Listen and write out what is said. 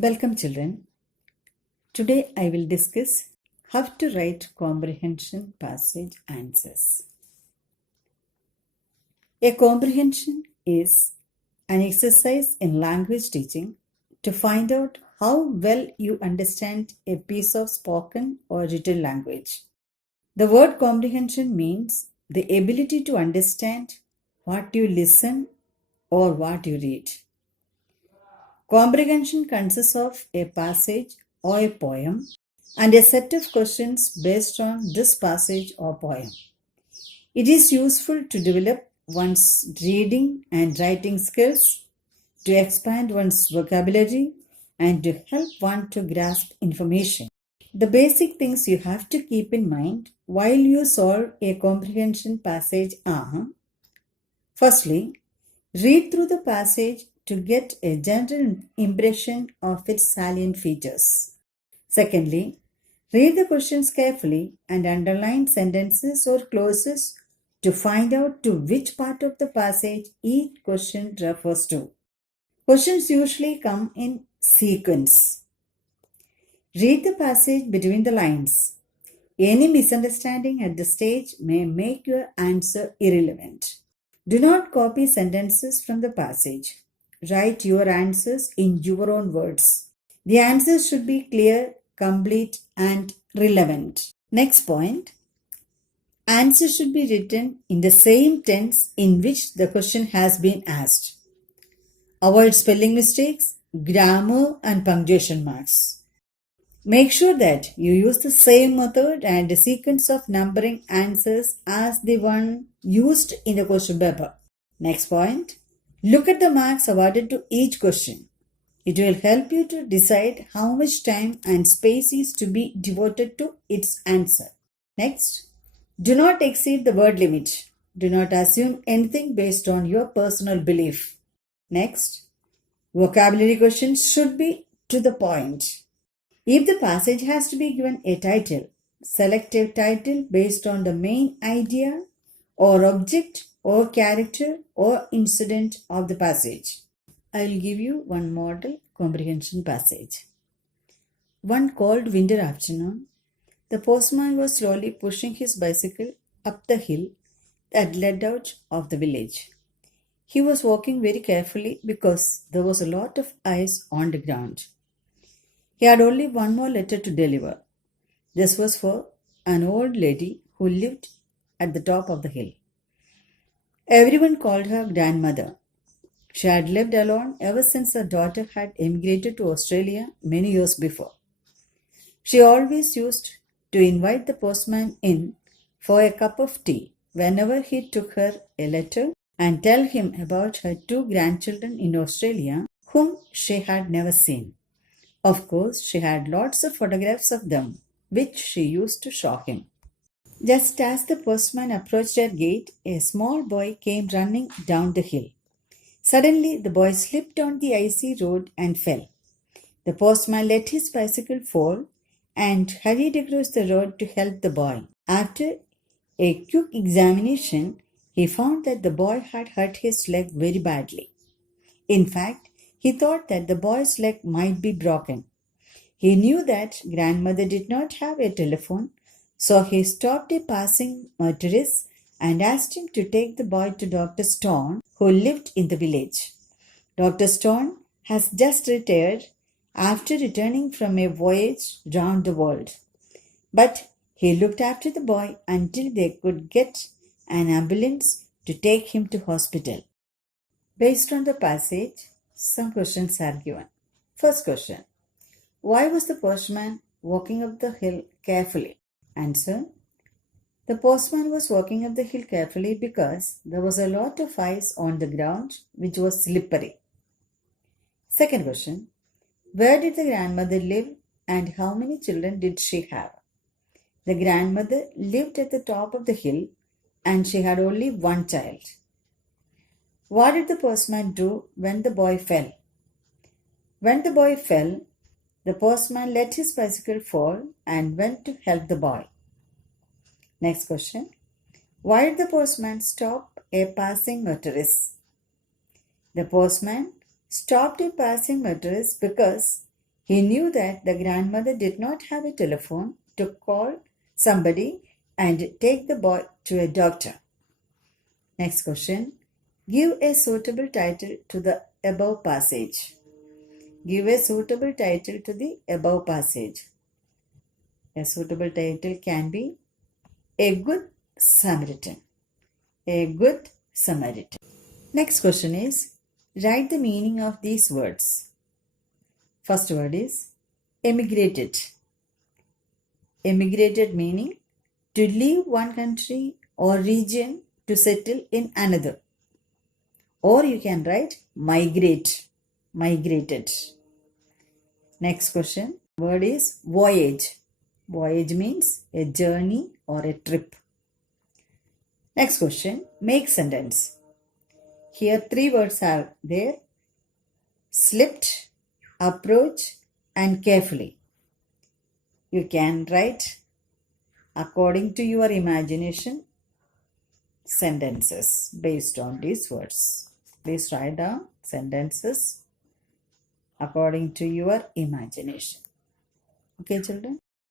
Welcome children. Today I will discuss how to write comprehension passage answers. A comprehension is an exercise in language teaching to find out how well you understand a piece of spoken or written language. The word comprehension means the ability to understand what you listen or what you read. Comprehension consists of a passage or a poem and a set of questions based on this passage or poem. It is useful to develop one's reading and writing skills, to expand one's vocabulary, and to help one to grasp information. The basic things you have to keep in mind while you solve a comprehension passage are: firstly, read through the passage to get a general impression of its salient features. Secondly, read the questions carefully and underline sentences or clauses to find out to which part of the passage each question refers to. Questions usually come in sequence. Read the passage between the lines. Any misunderstanding at this stage may make your answer irrelevant. Do not copy sentences from the passage. Write your answers in your own words. The answers should be clear, complete, and relevant. Next point. Answers should be written in the same tense in which the question has been asked. Avoid spelling mistakes, grammar, and punctuation marks. Make sure that you use the same method and the sequence of numbering answers as the one used in the question paper. Next point. Look at the marks awarded to each question. It will help you to decide how much time and space is to be devoted to its answer. Next, do not exceed the word limit. Do not assume anything based on your personal belief. Next, vocabulary questions should be to the point. If the passage has to be given a title, select a title based on the main idea or object or character or incident of the passage. I will give you one model comprehension passage. One cold winter afternoon, the postman was slowly pushing his bicycle up the hill that led out of the village. He was walking very carefully because there was a lot of ice on the ground. He had only one more letter to deliver. This was for an old lady who lived at the top of the hill. Everyone called her grandmother. She had lived alone ever since her daughter had emigrated to Australia many years before. She always used to invite the postman in for a cup of tea whenever he took her a letter and tell him about her two grandchildren in Australia whom she had never seen. Of course, she had lots of photographs of them, which she used to show him. Just as the postman approached her gate, a small boy came running down the hill. Suddenly, the boy slipped on the icy road and fell. The postman let his bicycle fall and hurried across the road to help the boy. After a quick examination, he found that the boy had hurt his leg very badly. In fact, he thought that the boy's leg might be broken. He knew that grandmother did not have a telephone, so he stopped a passing motorist and asked him to take the boy to Dr. Stone, who lived in the village. Dr. Stone has just retired after returning from a voyage round the world. But he looked after the boy until they could get an ambulance to take him to hospital. Based on the passage, some questions are given. First question. Why was the postman walking up the hill carefully? Answer. The postman was walking up the hill carefully because there was a lot of ice on the ground which was slippery. Second question. Where did the grandmother live and how many children did she have? The grandmother lived at the top of the hill and she had only one child. What did the postman do when the boy fell? When the boy fell, the postman let his bicycle fall and went to help the boy. Next question. Why did the postman stop a passing motorist? The postman stopped a passing motorist because He knew that the grandmother did not have a telephone to call somebody and take the boy to a doctor. Next question. Give a suitable title to the above passage. Give a suitable title to the above passage. A suitable title can be A Good Samaritan. A Good Samaritan. Next question is, write the meaning of these words. First word is emigrated. Emigrated meaning to leave one country or region to settle in another. Or you can write migrate. Migrated. Next question. Word is voyage. Voyage means a journey or a trip. Next question. Make sentence. Here 3 words are there. Slipped, approach and carefully. You can write according to your imagination sentences based on these words. Please write down sentences according to your imagination. Okay, children?